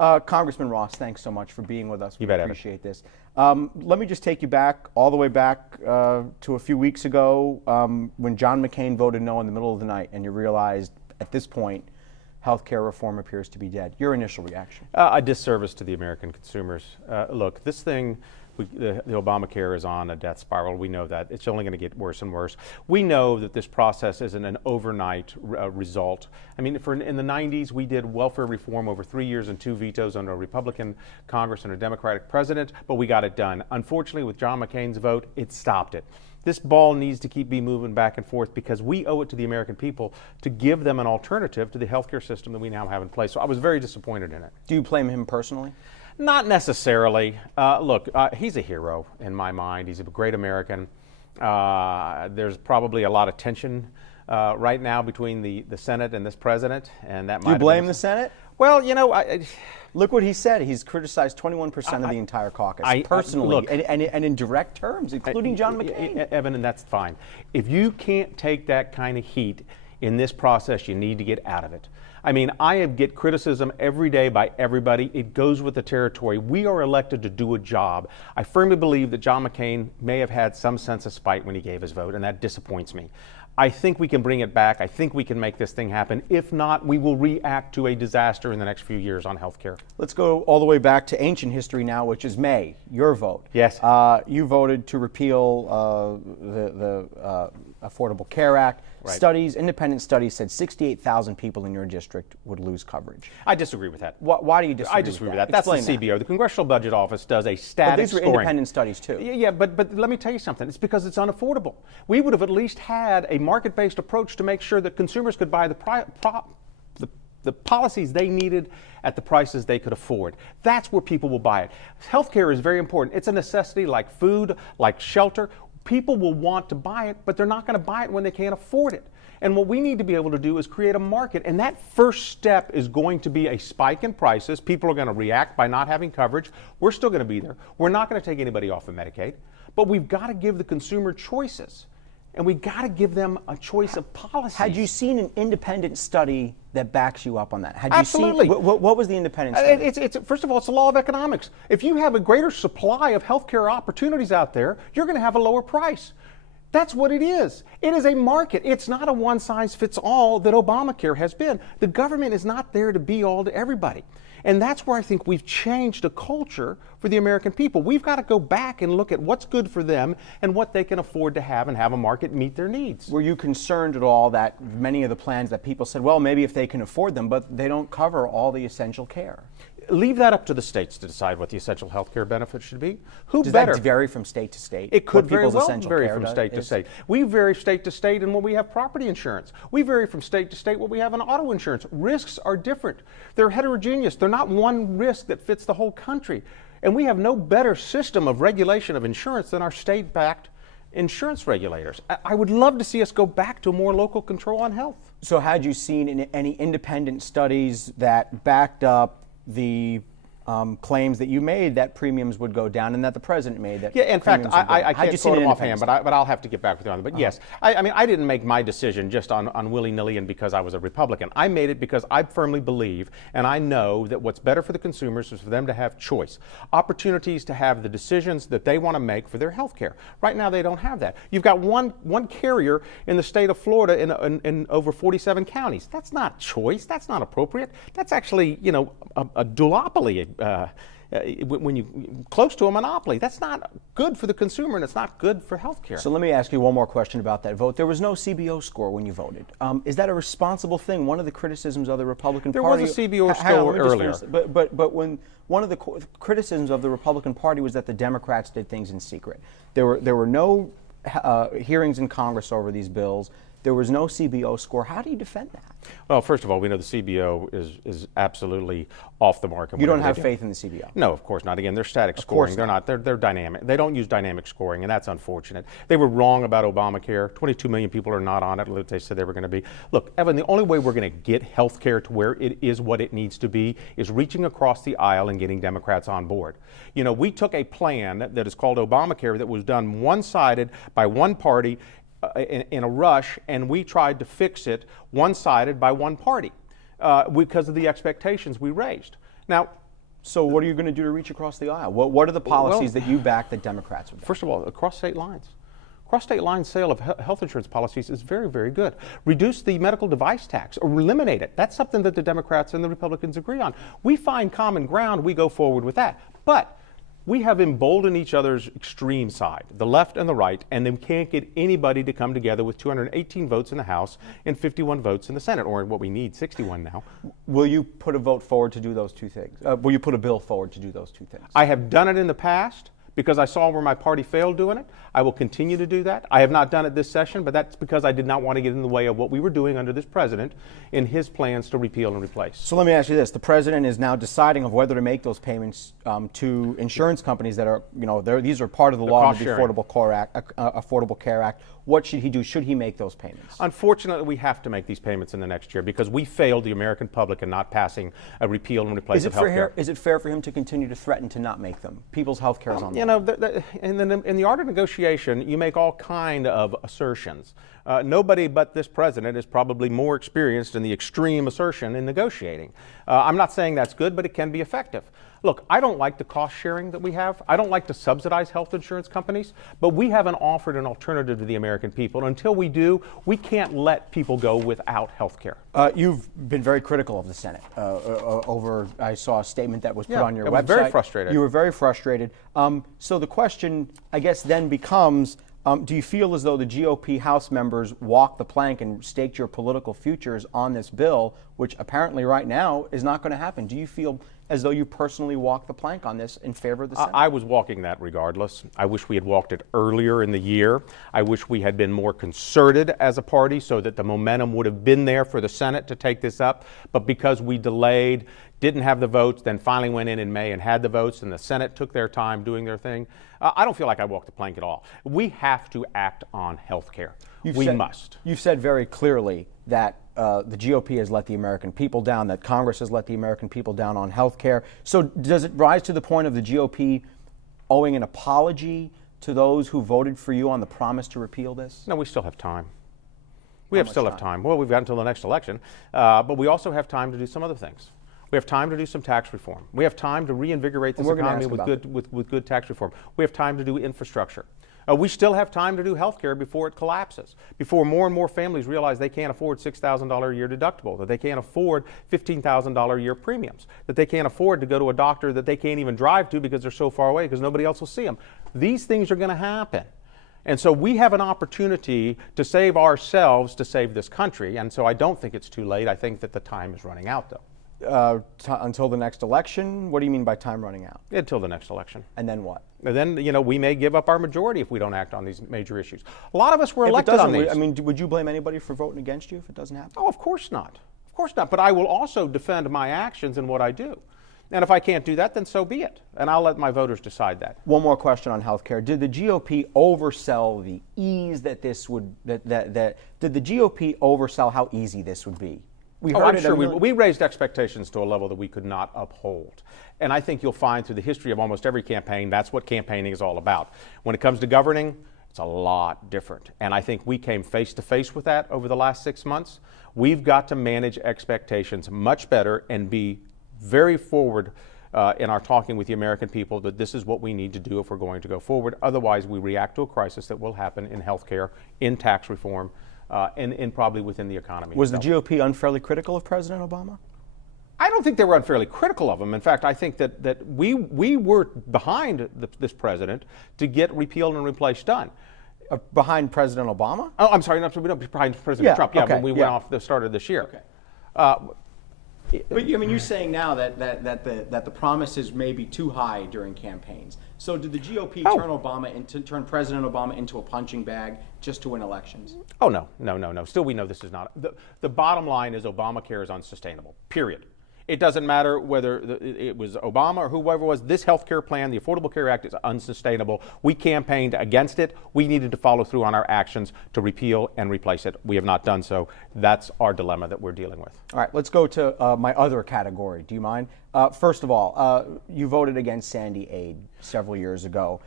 Congressman Ross, thanks so much for being with us. We bet, appreciate this. Let me just take you back, all the way back to a few weeks ago when John McCain voted no in the middle of the night, and you realized at this point health care reform appears to be dead. Your initial reaction? A disservice to the American consumers. Look, this thing, the Obamacare is on a death spiral. We know that. It's only going to get worse and worse. We know that this process isn't an overnight result. I mean, in the 90s, we did welfare reform over 3 years and 2 vetoes under a Republican Congress and a Democratic president, but we got it done. Unfortunately, with John McCain's vote, it stopped it. This ball needs to keep moving back and forth because we owe it to the American people to give them an alternative to the healthcare system that we now have in place. So I was very disappointed in it. Do you blame him personally? Not necessarily. Look, he's a hero in my mind. He's a great American. There's probably a lot of tension right now between the Senate and this president, and that might. Do you blame the Senate? Well, you know, look what he said. He's criticized 21% of the entire caucus personally, and in direct terms, including John McCain. Evan, and that's fine. If you can't take that kind of heat in this process, you need to get out of it. I mean, I get criticism every day by everybody. It goes with the territory. We are elected to do a job. I firmly believe that John McCain may have had some sense of spite when he gave his vote, and that disappoints me. I think we can bring it back. I think we can make this thing happen. If not, we will react to a disaster in the next few years on health care. Let's go all the way back to ancient history now, which is May, your vote. Yes. You voted to repeal the Affordable Care Act. Right. Independent studies said 68,000 people in your district would lose coverage. I disagree with that. Why do you disagree? I disagree with that. That's the CBO. The Congressional Budget Office does a static But these were independent studies too. Yeah, but let me tell you something. It's because it's unaffordable. We would have at least had a market-based approach to make sure that consumers could buy the policies they needed at the prices they could afford. That's where people will buy it. Healthcare is very important. It's a necessity like food, like shelter. People will want to buy it, but they're not going to buy it when they can't afford it. And what we need to be able to do is create a market. And that first step is going to be a spike in prices. People are going to react by not having coverage. We're still going to be there. We're not going to take anybody off of Medicaid. But we've got to give the consumer choices. And we've got to give them a choice of policy. Had you seen an independent study that backs you up on that? Absolutely. What was the independent study? First of all, it's the law of economics. If you have a greater supply of healthcare opportunities out there, you're going to have a lower price. That's what it is. It is a market. It's not a one-size-fits-all that Obamacare has been. The government is not there to be all to everybody. And that's where I think we've changed a culture for the American people. We've got to go back and look at what's good for them and what they can afford to have and have a market meet their needs. Were you concerned at all that many of the plans that people said, well, maybe if they can afford them, but they don't cover all the essential care? Leave that up to the states to decide what the essential health care benefits should be. Does that vary from state to state? It could very well vary from state to state. We vary state to state in what we have property insurance. We vary from state to state what we have in auto insurance. Risks are different. They're heterogeneous. They're not one risk that fits the whole country. And we have no better system of regulation of insurance than our state-backed insurance regulators. I would love to see us go back to more local control on health. So had you seen any independent studies that backed up the claims that you made that premiums would go down and that the president made that? Yeah, in fact, I can't quote them offhand, but I'll have to get back with you on it. But yes, I mean, I didn't make my decision just on willy-nilly and because I was a Republican. I made it because I firmly believe and I know that what's better for the consumers is for them to have choice, opportunities to have the decisions that they want to make for their health care. Right now, they don't have that. You've got one carrier in the state of Florida in over 47 counties. That's not choice. That's not appropriate. That's actually, you know, a duopoly. When you close to a monopoly, that's not good for the consumer and it's not good for health care. So let me ask you one more question about that vote. There was no CBO score when you voted. Is that a responsible thing? One of the criticisms of the Republican Party... There was a CBO score earlier. But when one of the criticisms of the Republican Party was that the Democrats did things in secret. There were no hearings in Congress over these bills. There was no CBO score. How do you defend that? Well, first of all, we know the CBO is absolutely off the mark. You don't have faith in the CBO? No, of course not. Again, they're static scoring. They're not. They're dynamic. They don't use dynamic scoring, and that's unfortunate. They were wrong about Obamacare. 22 million people are not on it. They said they were going to be. Look, Evan, the only way we're going to get health care to where it is what it needs to be is reaching across the aisle and getting Democrats on board. You know, we took a plan that is called Obamacare that was done one-sided by one party in a rush, and we tried to fix it one-sided by one party because of the expectations we raised. Now, So what are you going to do to reach across the aisle? What are the policies that you back that Democrats would back? First of all, across state lines. Cross-state line sale of health insurance policies is very, very good. Reduce the medical device tax or eliminate it. That's something that the Democrats and the Republicans agree on. We find common ground, we go forward with that. But we have emboldened each other's extreme side, the left and the right, and they can't get anybody to come together with 218 votes in the House and 51 votes in the Senate, or what we need, 61 now. Will you put a vote forward to do those two things? Will you put a bill forward to do those two things? I have done it in the past, because I saw where my party failed doing it. I will continue to do that. I have not done it this session, but that's because I did not want to get in the way of what we were doing under this president in his plans to repeal and replace. So let me ask you this. The president is now deciding of whether to make those payments to insurance companies that are, these are part of the law of the Affordable Care Act. What should he do? Should he make those payments? Unfortunately, we have to make these payments in the next year because we failed the American public in not passing a repeal and replace of health care. Is it fair for him to continue to threaten to not make them? People's health care is on the line. In the art of negotiation, you make all kind of assertions. Nobody but this president is probably more experienced in the extreme assertion in negotiating. I'm not saying that's good, but it can be effective. Look, I don't like the cost sharing that we have. I don't like to subsidize health insurance companies, but we haven't offered an alternative to the American people. Until we do, we can't let people go without health care. You've been very critical of the Senate. I saw a statement that was put on your website. I was very frustrated. You were very frustrated. So the question, I guess, then becomes, do you feel as though the GOP House members walked the plank and staked your political futures on this bill, which apparently right now is not going to happen? Do you feel as though you personally walked the plank on this in favor of the Senate? I was walking that regardless. I wish we had walked it earlier in the year. I wish we had been more concerted as a party so that the momentum would have been there for the Senate to take this up. But because we delayed, didn't have the votes, then finally went in May and had the votes, and the Senate took their time doing their thing, I don't feel like I walked the plank at all. We have to act on health care. We must. You've said very clearly that the GOP has let the American people down, that Congress has let the American people down on health care. So does it rise to the point of the GOP owing an apology to those who voted for you on the promise to repeal this? No, we still have time. We still have time. Well, we've got until the next election, but we also have time to do some other things. We have time to do some tax reform. We have time to reinvigorate this economy with good tax reform. We have time to do infrastructure. We still have time to do health care before it collapses, before more and more families realize they can't afford $6,000 a year deductible, that they can't afford $15,000 a year premiums, that they can't afford to go to a doctor that they can't even drive to because they're so far away because nobody else will see them. These things are going to happen. And so we have an opportunity to save ourselves, to save this country. And so I don't think it's too late. I think that the time is running out, though. Until the next election? What do you mean by time running out? Until the next election. And then what? And then, we may give up our majority if we don't act on these major issues. A lot of us were elected on these. I mean, would you blame anybody for voting against you if it doesn't happen? Oh, of course not. Of course not. But I will also defend my actions and what I do. And if I can't do that, then so be it. And I'll let my voters decide that. One more question on health care. Did the GOP oversell the ease that this would, did the GOP oversell how easy this would be? We raised expectations to a level that we could not uphold. And I think you'll find through the history of almost every campaign, that's what campaigning is all about. When it comes to governing, it's a lot different. And I think we came face to face with that over the last 6 months. We've got to manage expectations much better and be very forward in our talking with the American people that this is what we need to do if we're going to go forward. Otherwise, we react to a crisis that will happen in healthcare, in tax reform, and probably within the economy. Was the GOP unfairly critical of President Obama? I don't think they were unfairly critical of him. In fact, I think that we were behind this president to get repealed and replaced done. Behind President Obama? Oh, I'm sorry, behind President Trump. Yeah, when we went off the start of this year. Okay. But you're saying now that the promises may be too high during campaigns. So did the GOP turn President Obama into a punching bag just to win elections? Oh, no. Still, we know this is not. The bottom line is Obamacare is unsustainable, period. It doesn't matter whether it was Obama or whoever it was. This health care plan, the Affordable Care Act, is unsustainable. We campaigned against it. We needed to follow through on our actions to repeal and replace it. We have not done so. That's our dilemma that we're dealing with. All right, let's go to my other category. Do you mind? First of all, you voted against Sandy Aid several years ago,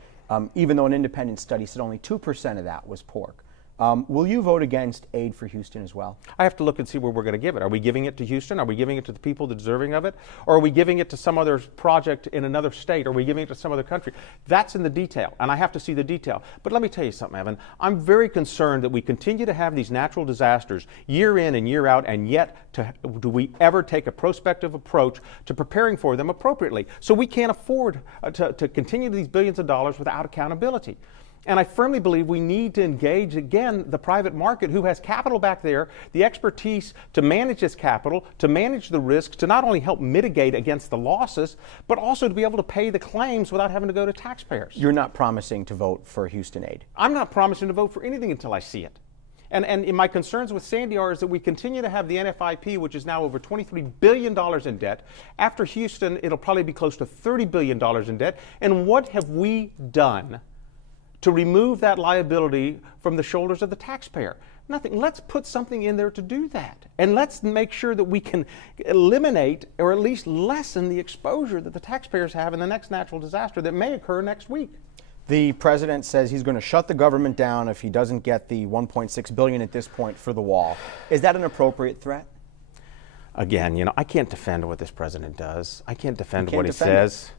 even though an independent study said only 2% of that was pork. Will you vote against aid for Houston as well? I have to look and see where we're going to give it. Are we giving it to Houston? Are we giving it to the people that are deserving of it? Or are we giving it to some other project in another state? Are we giving it to some other country? That's in the detail, and I have to see the detail. But let me tell you something, Evan. I'm very concerned that we continue to have these natural disasters year in and year out, and yet do we ever take a prospective approach to preparing for them appropriately? So we can't afford to continue these billions of dollars without accountability. And I firmly believe we need to engage, again, the private market who has capital back there, the expertise to manage this capital, to manage the risks, to not only help mitigate against the losses, but also to be able to pay the claims without having to go to taxpayers. You're not promising to vote for Houston aid? I'm not promising to vote for anything until I see it. And my concerns with Sandy are is that we continue to have the NFIP, which is now over $23 billion in debt. After Houston, it'll probably be close to $30 billion in debt. And what have we done to remove that liability from the shoulders of the taxpayer? Nothing. Let's put something in there to do that. And let's make sure that we can eliminate or at least lessen the exposure that the taxpayers have in the next natural disaster that may occur next week. The president says he's going to shut the government down if he doesn't get the $1.6 billion at this point for the wall. Is that an appropriate threat? Again, you know, I can't defend what this president does. I can't defend what he says.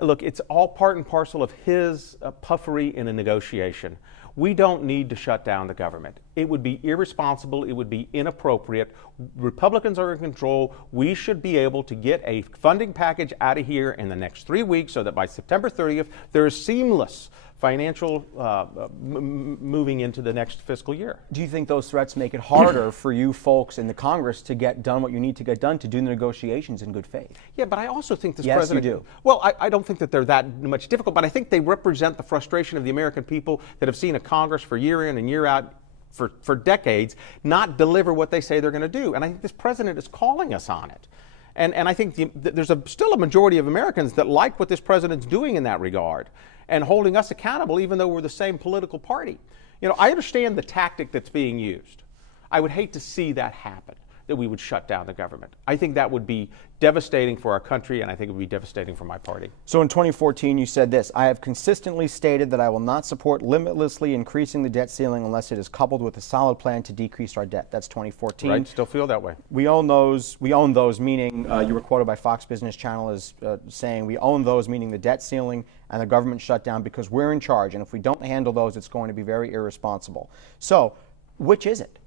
Look, it's all part and parcel of his puffery in a negotiation. We don't need to shut down the government. It would be irresponsible. It would be inappropriate. Republicans are in control. We should be able to get a funding package out of here in the next 3 weeks so that by September 30th, there is seamless financial moving into the next fiscal year. Do you think those threats make it harder for you folks in the Congress to get done what you need to get done to do the negotiations in good faith? Yeah, but I also think this yes, president... Yes, you do. Well, I don't think that they're that much difficult, but I think they represent the frustration of the American people that have seen a Congress for year in and year out for decades not deliver what they say they're going to do. And I think this president is calling us on it. And I think there's still a majority of Americans that like what this president's doing in that regard and holding us accountable even though we're the same political party. You know, I understand the tactic that's being used. I would hate to see that happen, that we would shut down the government. I think that would be devastating for our country, and I think it would be devastating for my party. So in 2014, you said this: I have consistently stated that I will not support limitlessly increasing the debt ceiling unless it is coupled with a solid plan to decrease our debt. That's 2014. Right, still feel that way. We own those, meaning you were quoted by Fox Business Channel as saying we own those, meaning the debt ceiling and the government shutdown, because we're in charge, and if we don't handle those, it's going to be very irresponsible. So, which is it?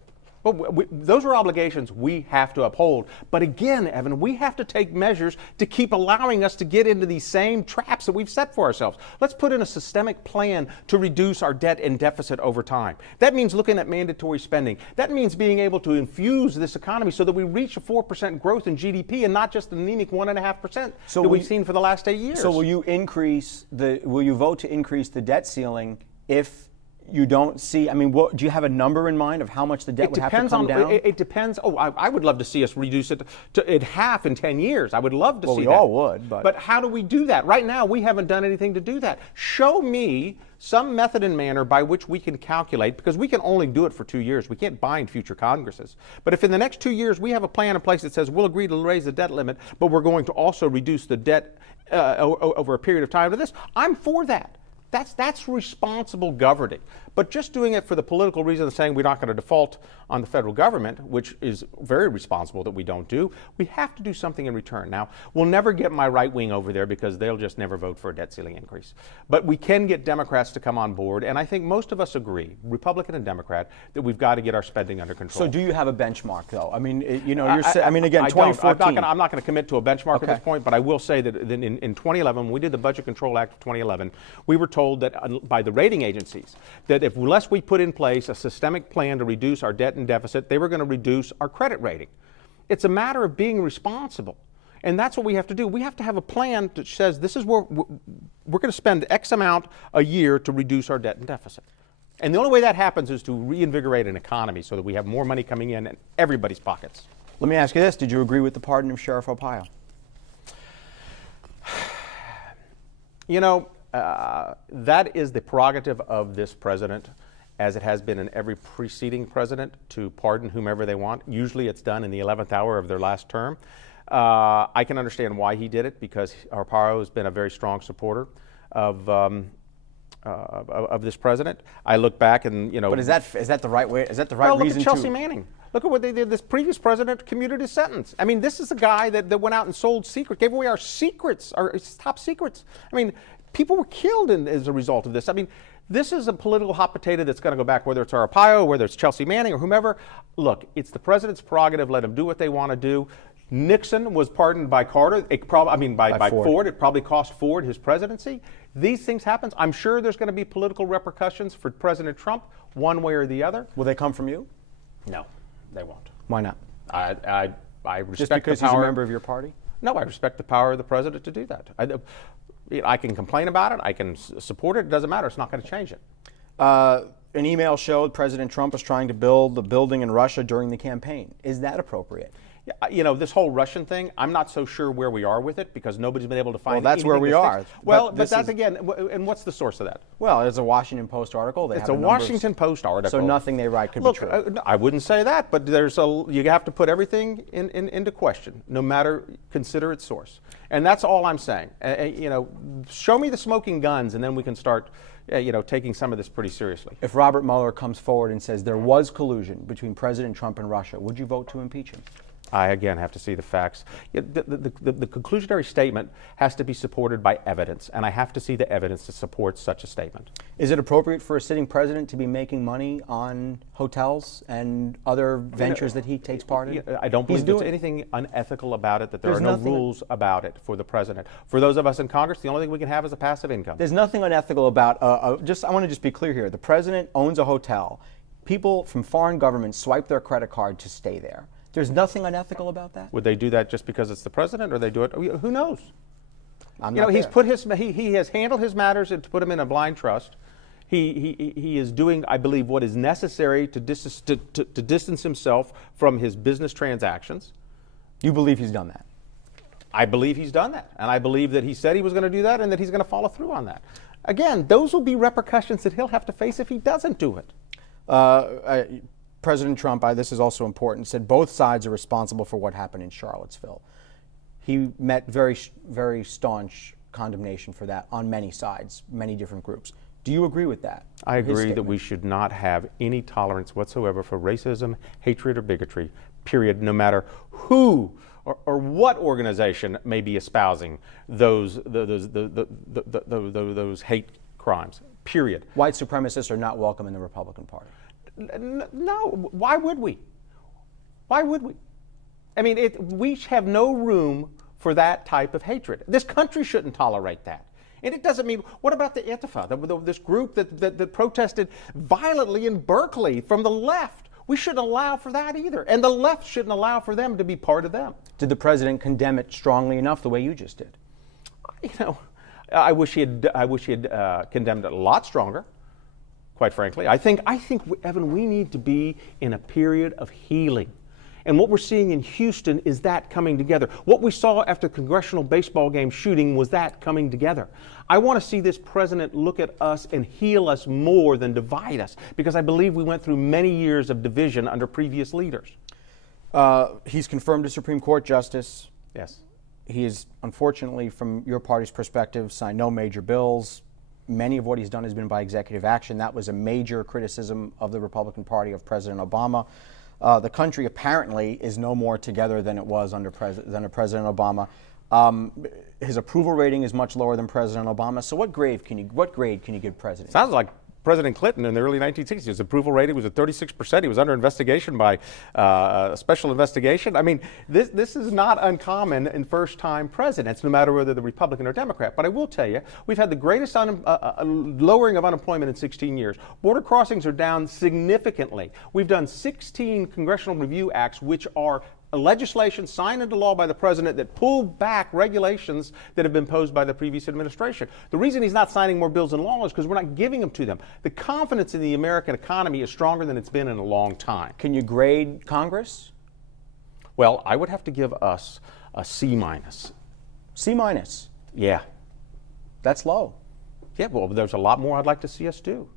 Well, those are obligations we have to uphold. But again, Evan, we have to take measures to keep allowing us to get into these same traps that we've set for ourselves. Let's put in a systemic plan to reduce our debt and deficit over time. That means looking at mandatory spending. That means being able to infuse this economy so that we reach a 4% growth in GDP and not just an anemic 1.5% that we've seen for the last 8 years. So will you vote to increase the debt ceiling if you don't see, I mean, do you have a number in mind of how much the debt would have to come down? It depends. Oh, I would love to see us reduce it to half in 10 years. I would love to see that. Well, we all would. But how do we do that? Right now, we haven't done anything to do that. Show me some method and manner by which we can calculate, because we can only do it for 2 years. We can't bind future Congresses. But if in the next 2 years we have a plan in place that says we'll agree to raise the debt limit, but we're going to also reduce the debt over a period of time to this, I'm for that. That's responsible governing. But just doing it for the political reason of saying we're not going to default on the federal government, which is very responsible that we don't do, we have to do something in return. Now, we'll never get my right wing over there because they'll just never vote for a debt ceiling increase. But we can get Democrats to come on board, and I think most of us agree, Republican and Democrat, that we've got to get our spending under control. So do you have a benchmark, though? I mean, you know, again, 2014. I'm not going to commit to a benchmark at this point, but I will say that in 2011, when we did the Budget Control Act of 2011, we were told that by the rating agencies that unless we put in place a systemic plan to reduce our debt and deficit, they were going to reduce our credit rating. It's a matter of being responsible. And that's what we have to do. We have to have a plan that says this is where we're going to spend X amount a year to reduce our debt and deficit. And the only way that happens is to reinvigorate an economy so that we have more money coming in everybody's pockets. Let me ask you this. Did you agree with the pardon of Sheriff Arpaio? You know, that is the prerogative of this president, as it has been in every preceding president, to pardon whomever they want. Usually it's done in the 11th hour of their last term. I can understand why he did it, because Arpaio has been a very strong supporter of of this president. I look back and, But is that the right way? Is that the right well, reason look at Chelsea to? Manning. Look at what they did. This previous president commuted his sentence. I mean, this is a guy that went out and sold secrets, gave away our secrets, our top secrets. I mean, people were killed as a result of this. I mean, this is a political hot potato that's going to go back, whether it's Arpaio, whether it's Chelsea Manning or whomever. Look, it's the president's prerogative. Let him do what they want to do. Nixon was pardoned by Carter. By Ford. It probably cost Ford his presidency. These things happen. I'm sure there's going to be political repercussions for President Trump, one way or the other. Will they come from you? No, they won't. Why not? I respect Just because the power. he's a member of your party? No, I respect the power of the president to do that. I can complain about it. I can support it. It doesn't matter. It's not going to change it. An email showed President Trump was trying to build the building in Russia during the campaign. Is that appropriate? Yeah, you know, this whole Russian thing, I'm not so sure where we are with it because nobody's been able to find. Well, that's where we are. Well, but that's again, and what's the source of that? Well, it's a Washington Post article. It's a Washington Post article. So nothing they write could be true. I wouldn't say that, but you have to put everything into question, no matter, consider its source. And that's all I'm saying. You know, show me the smoking guns, and then we can start, taking some of this pretty seriously. If Robert Mueller comes forward and says there was collusion between President Trump and Russia, would you vote to impeach him? I, again, have to see the facts. The conclusionary statement has to be supported by evidence, and I have to see the evidence to support such a statement. Is it appropriate for a sitting president to be making money on hotels and other ventures that he takes part in? I don't believe there's anything unethical about it, that there are no rules about it for the president. For those of us in Congress, the only thing we can have is a passive income. There's nothing unethical about, I want to just be clear here. The president owns a hotel. People from foreign governments swipe their credit card to stay there. There's nothing unethical about that? Would they do that just because it's the president, or they do it? Who knows? He's put he has handled his matters and to put him in a blind trust. He is doing, I believe, what is necessary to distance himself from his business transactions. You believe he's done that? I believe he's done that, and I believe that he said he was going to do that, and that he's going to follow through on that. Again, those will be repercussions that he'll have to face if he doesn't do it. President Trump, this is also important, said both sides are responsible for what happened in Charlottesville. He met very, very staunch condemnation for that on many sides, many different groups. Do you agree with that? I agree that we should not have any tolerance whatsoever for racism, hatred, or bigotry, period, no matter who or what organization may be espousing those hate crimes, period. White supremacists are not welcome in the Republican Party. No, why would we? Why would we? I mean, we have no room for that type of hatred. This country shouldn't tolerate that. And it doesn't mean, what about the Antifa, this group that protested violently in Berkeley from the left? We shouldn't allow for that either. And the left shouldn't allow for them to be part of them. Did the president condemn it strongly enough the way you just did? I wish he had condemned it a lot stronger. Quite frankly, I think, Evan, we need to be in a period of healing. And what we're seeing in Houston is that coming together. What we saw after the congressional baseball game shooting was that coming together. I want to see this president look at us and heal us more than divide us, because I believe we went through many years of division under previous leaders. He's confirmed a Supreme Court justice. Yes. He is, unfortunately, from your party's perspective, signed no major bills. Many of what he's done has been by executive action. That was a major criticism of the Republican Party of President Obama. The country apparently is no more together than it was under President Obama. His approval rating is much lower than President Obama. So what grade can you give President? Sounds like President Clinton in the early 1960s. His approval rating was at 36%. He was under investigation by a special investigation. I mean, this is not uncommon in first-time presidents, no matter whether they're Republican or Democrat. But I will tell you, we've had the greatest lowering of unemployment in 16 years. Border crossings are down significantly. We've done 16 Congressional Review Acts, which are legislation signed into law by the president that pull back regulations that have been posed by the previous administration. The reason he's not signing more bills into law is because we're not giving them to them. The confidence in the American economy is stronger than it's been in a long time. Can you grade Congress? Well, I would have to give us a C minus. C minus? Yeah. That's low. Yeah, well, there's a lot more I'd like to see us do.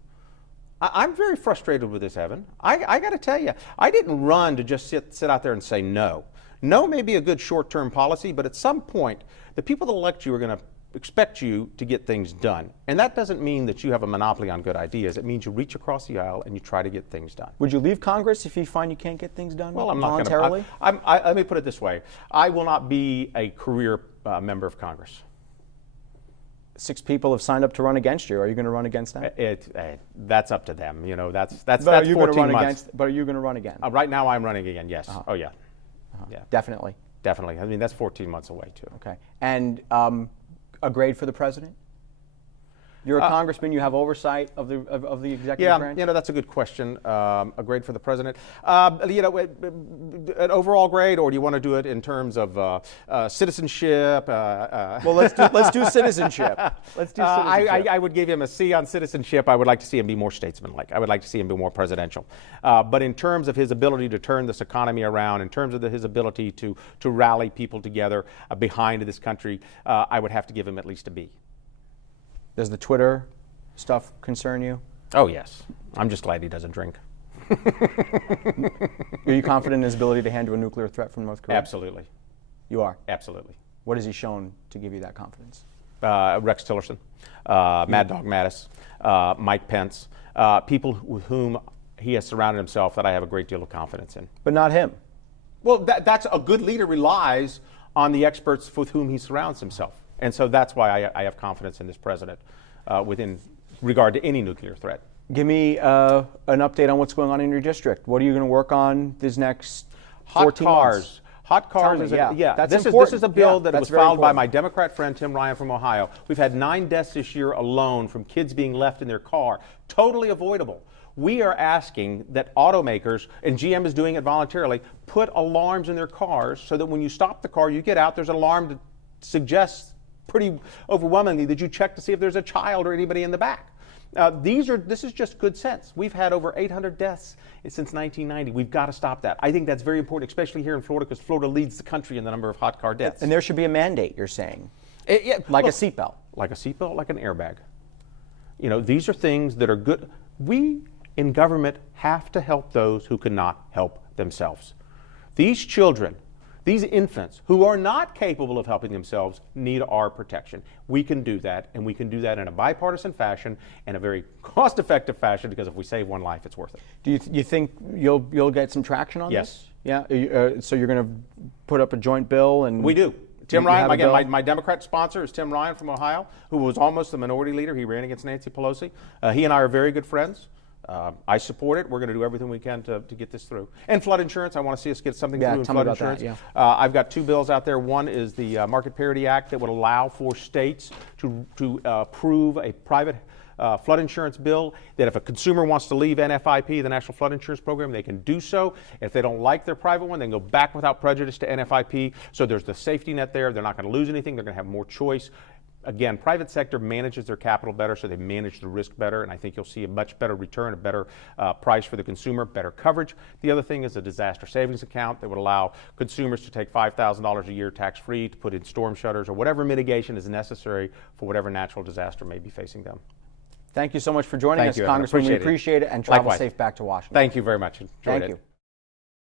I'm very frustrated with this, Evan. I got to tell you, I didn't run to just sit out there and say no. No may be a good short-term policy, but at some point, the people that elect you are going to expect you to get things done. And that doesn't mean that you have a monopoly on good ideas. It means you reach across the aisle and you try to get things done. Would you leave Congress if you find you can't get things done Well, I'm not voluntarily? let me put it this way. I will not be a career member of Congress. 6 people have signed up to run against you. Are you going to run against them? That's up to them. You know, that's But 14 months. But are you going to run again? Right now, I'm running again. Yes. Oh yeah. Yeah. Definitely. Definitely. I mean, that's 14 months away too. Okay. And a grade for the president? You're a congressman. You have oversight of the executive branch. You know, that's a good question. A grade for the president. You know, an overall grade, or do you want to do it in terms of citizenship? Well, let's do citizenship. Let's do citizenship. I would give him a C on citizenship. I would like to see him be more statesmanlike. I would like to see him be more presidential. But in terms of his ability to turn this economy around, in terms of his ability to rally people together behind this country, I would have to give him at least a B. Does the Twitter stuff concern you? Oh, yes. I'm just glad he doesn't drink. Are you confident in his ability to handle a nuclear threat from North Korea? Absolutely. You are? Absolutely. What has he shown to give you that confidence? Rex Tillerson, Mad Dog Mattis, Mike Pence, people with whom he has surrounded himself that I have a great deal of confidence in. But not him. Well, that's a good leader relies on the experts with whom he surrounds himself. And so that's why I have confidence in this president within regard to any nuclear threat. Give me an update on what's going on in your district. What are you going to work on these next 14 months? Hot cars. This is a bill that was filed by my Democrat friend Tim Ryan from Ohio. We've had 9 deaths this year alone from kids being left in their car. Totally avoidable. We are asking that automakers, and GM is doing it voluntarily, put alarms in their cars so that when you stop the car, you get out, there's an alarm that suggests pretty overwhelmingly that you check to see if there's a child or anybody in the back. This is just good sense. We've had over 800 deaths since 1990. We've got to stop that. I think that's very important, especially here in Florida, because Florida leads the country in the number of hot car deaths. And there should be a mandate, you're saying? Like a seatbelt. Like a seatbelt, like an airbag. You know, these are things that are good. We in government have to help those who cannot help themselves. These children, these infants who are not capable of helping themselves need our protection. We can do that, and we can do that in a bipartisan fashion and a very cost-effective fashion, because if we save one life, it's worth it. Do you think you'll get some traction on this? Yes. Yeah. So you're going to put up a joint bill, and we do. Tim Ryan, again, my Democrat sponsor is Tim Ryan from Ohio, who was almost the minority leader. He ran against Nancy Pelosi. He and I are very good friends. I support it. We're going to do everything we can to get this through. And flood insurance, I want to see us get something through in flood insurance. I've got 2 bills out there. One is the Market Parity Act that would allow for states to approve a private flood insurance bill, that if a consumer wants to leave NFIP, the National Flood Insurance Program, they can do so. If they don't like their private one, they can go back without prejudice to NFIP. So there's the safety net there. They're not going to lose anything. They're going to have more choice. Again, private sector manages their capital better, so they manage the risk better, and I think you'll see a much better return, a better price for the consumer, better coverage. The other thing is a disaster savings account that would allow consumers to take $5,000 a year tax-free to put in storm shutters or whatever mitigation is necessary for whatever natural disaster may be facing them. Thank you so much for joining us, Congressman. We appreciate it, and travel safe back to Washington. Thank you very much. Enjoyed it. Thank you.